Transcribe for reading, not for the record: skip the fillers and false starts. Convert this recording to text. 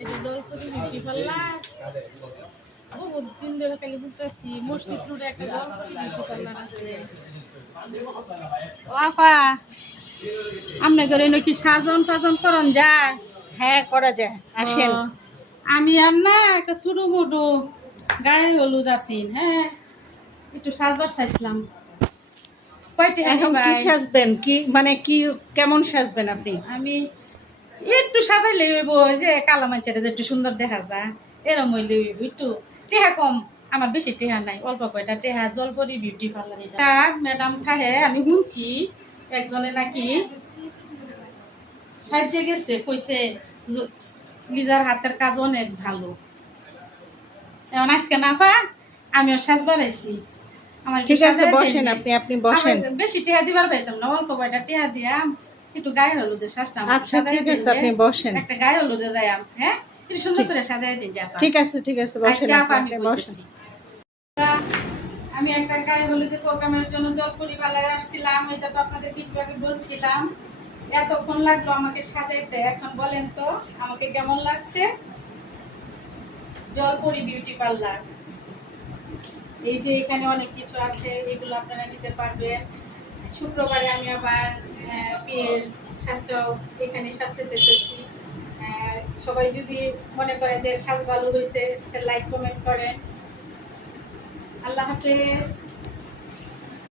এটা জলপরি beauty parlour বহুত দিন ধরে খালি বুঝতেছি মসজিদ রোডে একটা জলপরি বিউটি পার্লার আছে। ও আপা, আপনি করে নাকি সাজন টাজন করন যায়? হ্যাঁ, করা যায়, আসেন। ও, আমি আর না একটা ছোটো মোটো গায়ে হলুদ আছি, হ্যাঁ একটু সাজবার চাইছিলাম। কয়টা এখন কি ভাই সাজবেন, কি মানে কি কেমন সাজবেন আপনি? আমি একটু সাজাইলে হইব, ওই যে কালা মাঞ্চারে যে একটু সুন্দর দেখা যায় এরম হইলে হইব। একটু টেহা কম, আমার বেশি টেহা নাই, অল্প কয়টা টেহা। জলপরি বিউটি পার্লার এটা ম্যাডাম থাহে, আমি শুনছি একজনে নাকি সাহায্যে গেছে, কইছে লিজার হাতের কাজ অনেক ভালো। এখন আজকে না পা আমিও সাজবার আইছি। আমার ঠিক আছে, বসেন, আপনি বসেন। বেশি টেহা দিবার পাইতাম না, অল্প কয়টা টেহা দিয়া একটু গায়ে হলুদের শ্বাসটা আচ্ছা ঠিক আছে, আপনি বসেন। একটা গায়ে হলুদে দেয়, হ্যাঁ একটু সুন্দর করে সাজাই দিন। ঠিক আছে বসেন, আমি বসেন। আমি একটা গায়ে হলুদের প্রোগ্রামের জন্য জলপরি পার্লারে আসছিলাম, এটা তো আপনাদের একটু আগে বলছিলাম। এতক্ষণ লাগলো আমাকে সাজাইতে, এখন বলেন তো আমাকে কেমন লাগছে? জলপরি বিউটি পার্লার, এই যে এখানে অনেক কিছু আছে, এগুলো আপনারা নিতে পারবেন। শুক্রবারে আমি আবার বিয়ের শ্বাসটাও এখানে সাজতে চেয়েছি। সবাই যদি মনে করে যে সাজ ভালো হয়েছে, লাইক কমেন্ট করেন। আল্লাহ হাফেজ।